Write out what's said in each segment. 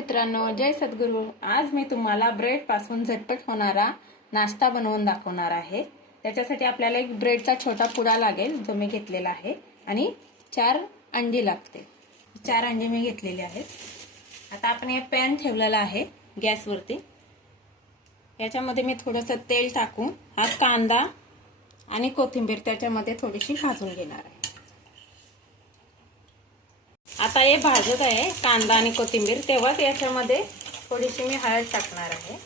मित्रांनो जय सद्गुरू. आज मी तुम्हाला ब्रेडपासून झटपट होणारा नाश्ता बनवून दाखवणार आहे. त्याच्यासाठी आपल्याला एक ब्रेडचा छोटा पुडा लागेल जो मी घेतलेला आहे आणि चार अंडी लागते चार अंडी मी घेतलेली आहेत. आता आपण हे पॅन ठेवलेला आहे गॅसवरती. याच्यामध्ये मी थोडंसं तेल टाकून हा कांदा आणि कोथिंबीर त्याच्यामध्ये थोडीशी भाजून घेणार आहे. आता हे भाजत आहे कांदा आणि कोथिंबीर. तेव्हाच याच्यामध्ये थोडीशी मी हळद टाकणार आहे.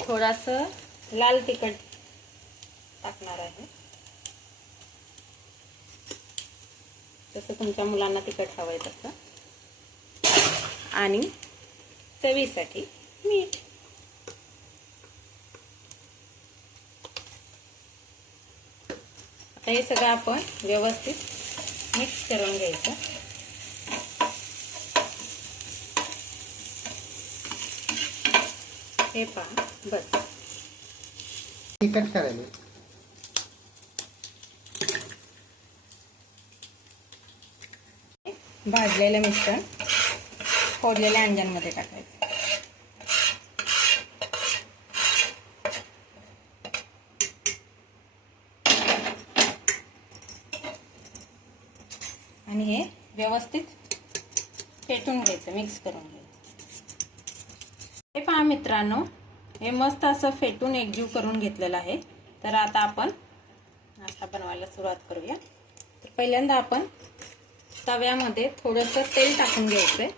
थोडंसं लाल तिखट टाकणार आहे. जसं तुमच्या मुलांना तिखट हवंय तसं. आणि चवीसाठी मीठ. आता हे सगळं आपण व्यवस्थित मिक्स करून घ्यायचं. हे पहा बस. तिखट करायला. भाजलेलं मिश्रण फोडलेल्या अंड्यांमध्ये टाकायचं. आणि हे व्यवस्थित फेटून घ्यायचं मिक्स करून घ्यायचं. हे पहा मित्रांनो हे मस्त असं फेटून एकजीव करून घेतलेलं आहे. तर आता आपण नाश्ता बनवायला सुरुवात करूया. तर पहिल्यांदा आपण तव्यामध्ये थोडंसं तेल टाकून घ्यायचं आहे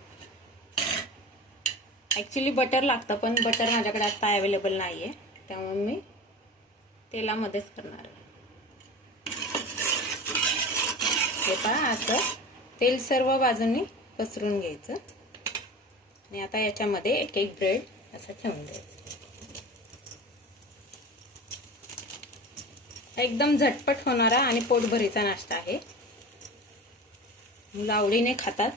ॲक्च्युली बटर लागतं पण बटर माझ्याकडे आत्ता अवेलेबल नाही आहे त्यामुळे मी तेलामध्येच करणार आहे. हे पहा असं तेल सर्व बाजूनी पसरून घ्यायचं. आणि आता याच्यामध्ये एक एक ब्रेड असं ठेवून द्यायचं. एकदम झटपट होणारा आणि पोटभरीचा नाश्ता आहे. मुलं आवडीने खातात.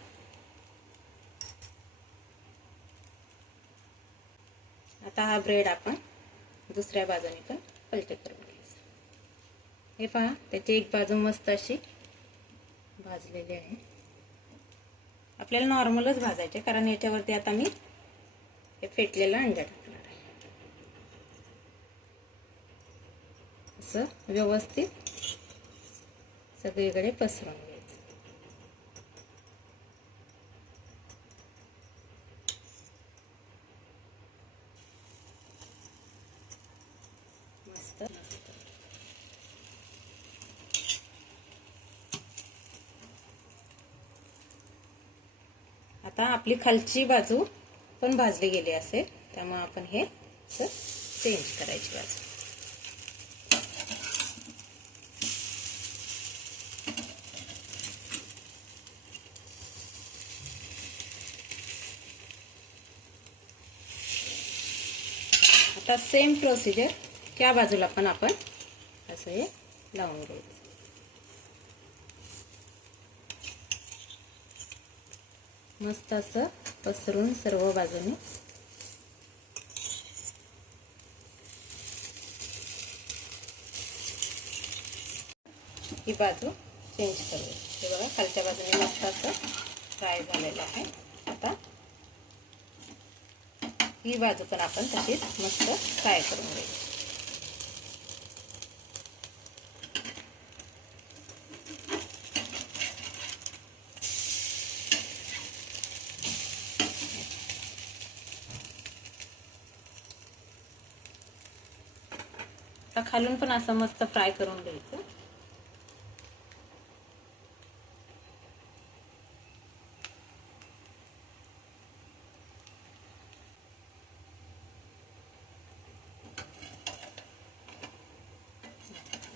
आता हा ब्रेड आपण दुसऱ्या बाजूने पण पलटे करून घ्यायचा. हे पहा त्याची एक बाजू मस्त अशी भाजलेले आहे. आपल्याला नॉर्मलच भाजायचे कारण याच्यावरती आता मी हे फेटलेलं अंडा टाकणार आहे. असं व्यवस्थित सगळीकडे पसरून घ्यायचं. मस्त मस्त. आता. आपली खालची बाजू पण भाजली गेली असेल, त्यामुळे आपण हे चेंज करायची बाजू. आता सेम प्रोसिजर त्या बाजूला पण आपण असं लावून घ्यायचं. मस्त असं पसरून सर्व बाजूने. ही बाजू चेंज करूया. हे बघा खालच्या बाजूने मस्त असं फ्राय झालेलं आहे. आता ही बाजू पण आपण तशीच मस्त फ्राय करून घ्यायची. आता खालून पण असं मस्त फ्राय करून घ्यायचं.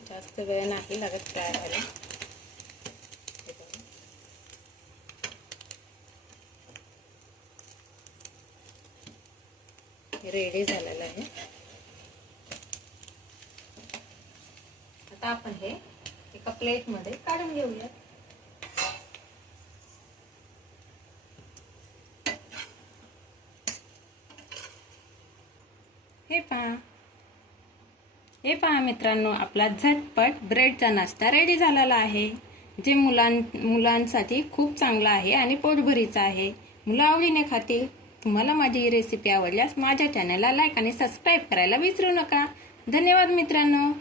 जास्त वेळ नाही लागत फ्राय व्हायला. रेडी झालेलं आहे. आता आपण हे एका प्लेटमध्ये काढून घेऊया हे पहा. हे पहा मित्रांनो आपला झटपट ब्रेडचा नाश्ता रेडी झालेला आहे. जे मुलां मुलांसाठी खूप चांगलं आहे आणि पोटभरीचा आहे. मुलं आवडीने खातील. तुम्हाला माझी ही रेसिपी आवडल्यास माझ्या चॅनलला लाईक आणि सबस्क्राईब करायला विसरू नका. धन्यवाद मित्रांनो.